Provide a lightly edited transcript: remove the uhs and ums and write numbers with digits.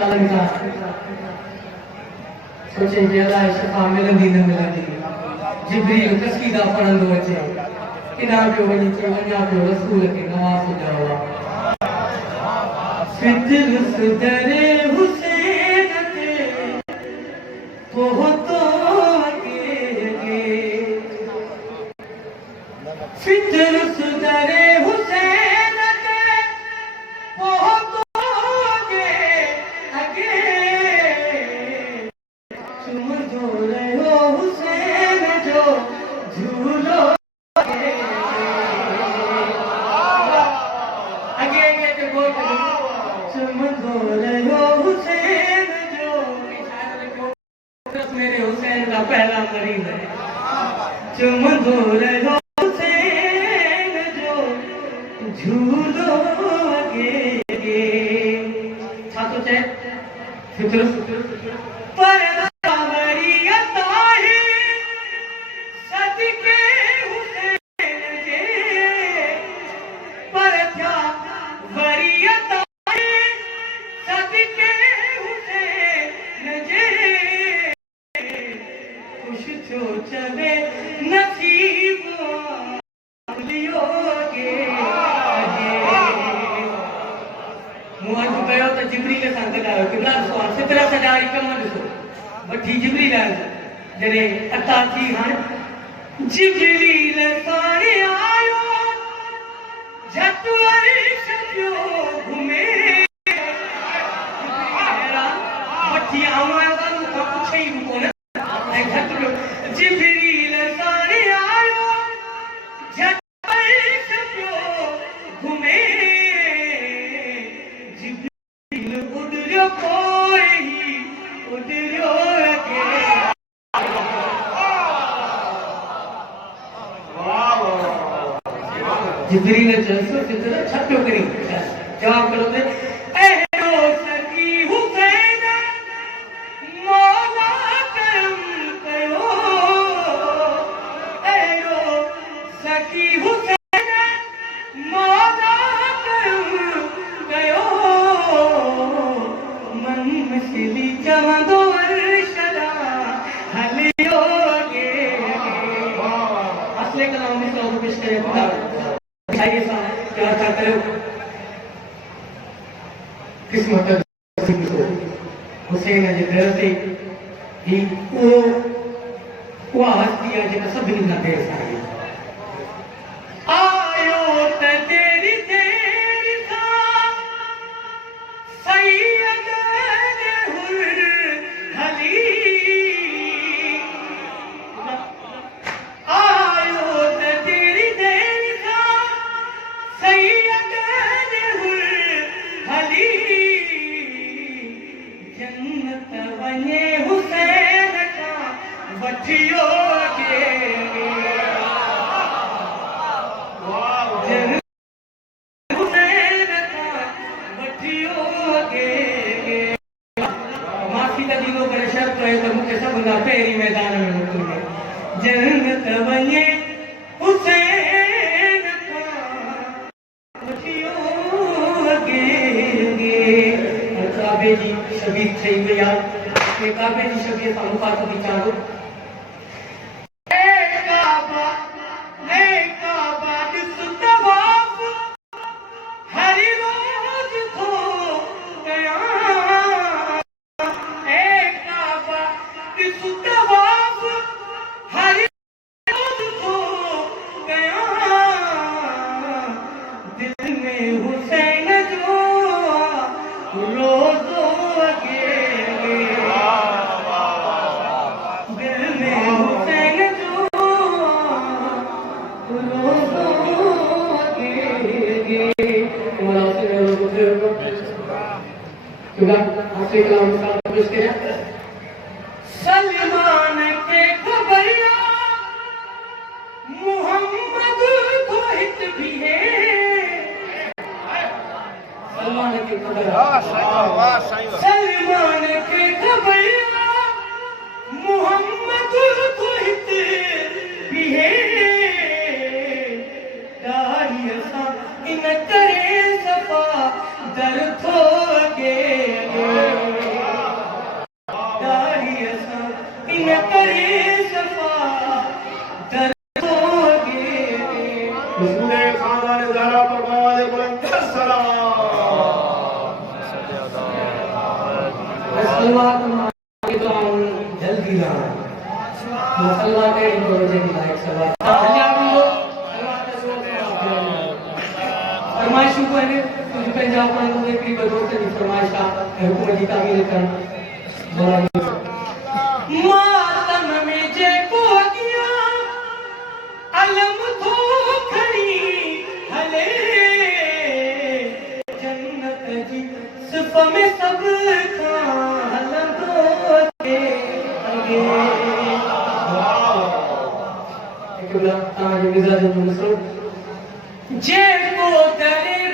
तालंका सोचे कि अल्लाह शफा मिलंदी न मिलंदी जिब्रील कसीदा पढ़ंदो अचे किना पियो वञी चए वञा पियो रसूल खे नवाज़ ॾियणो आहे फितर सुदरे हुसैन ते पहुतो अकेले फितर सुदरे हुसैन ते पहुतो मेरे हुसैन का पहला मरीज है चुम धोरे हुसैन जो झूलो अगे छा तो चाहे फिक्र पर वरीयत आहे सदके हुसैन जे पर क्या वरीयत आहे सदके हुसैन जे खुश थो चले नसीब लियोगे मुआज कयो त जिब्रील सां गॾायो किबला सुवाल सितरा सजाई कम ॾिसो वठी जिब्रील आयो जॾहिं अता थी हाणे जिब्रील साणे आयो झट अर्श पियो घुमे वठी आवाज़ खां पुछे ई कोन जिब्रील साणे आयो झट अर्श पियो घुमे जिब्रील उॾियो पोइ ई उॾियो अॻे जिब्रील चयोसि फितर छा पियो करी जवाब करो ते हुसैन जे दर ते ही उहा हस्ती आहे जेका सभिनी खां देर सां आयो त तेरी देर सां सैयद हुर हली आयो त तेरी देर सां सैयद हुर हली जन्नत वञे हुसैन का वठियो अॻे हुसैन का वठियो अॻे माफ़ी त ॾींदो पर शर्त आहे त मूंखे सभ खां पहिरीं मैदान में मोकिलिजे जन्नत वञे हुसैन का वठियो अॻे काबे जी शबीह थी वई आहे काबे जी शबीह सां मुखातिब थी चाहो सलमान के खबरिया मोहम्मद को हित भी है सलमान के खबरिया सलमान के खबरिया मोहम्मद को हित भी है दाई सा इन करे सफा दर थो गे न करे सफा दर होगे रसूले खानदान ज़हरा पर मवाले बुलंद सलाम सलवात मांगे तो हम जल्दी ना सलवात है इनको वजह की लायक सलवात पंजाबी लोग सलवात फरमाइश को है कुछ पंजाब में लोग एक बदौर से फरमाइश का हुकूमत की तामील कर मातम में जे को दिया अलम थो खड़ी हले जन्नत जी सिर्फ में सब का हलम तो के आगे एक बोला ताज मिजाज मुसो जे को दरे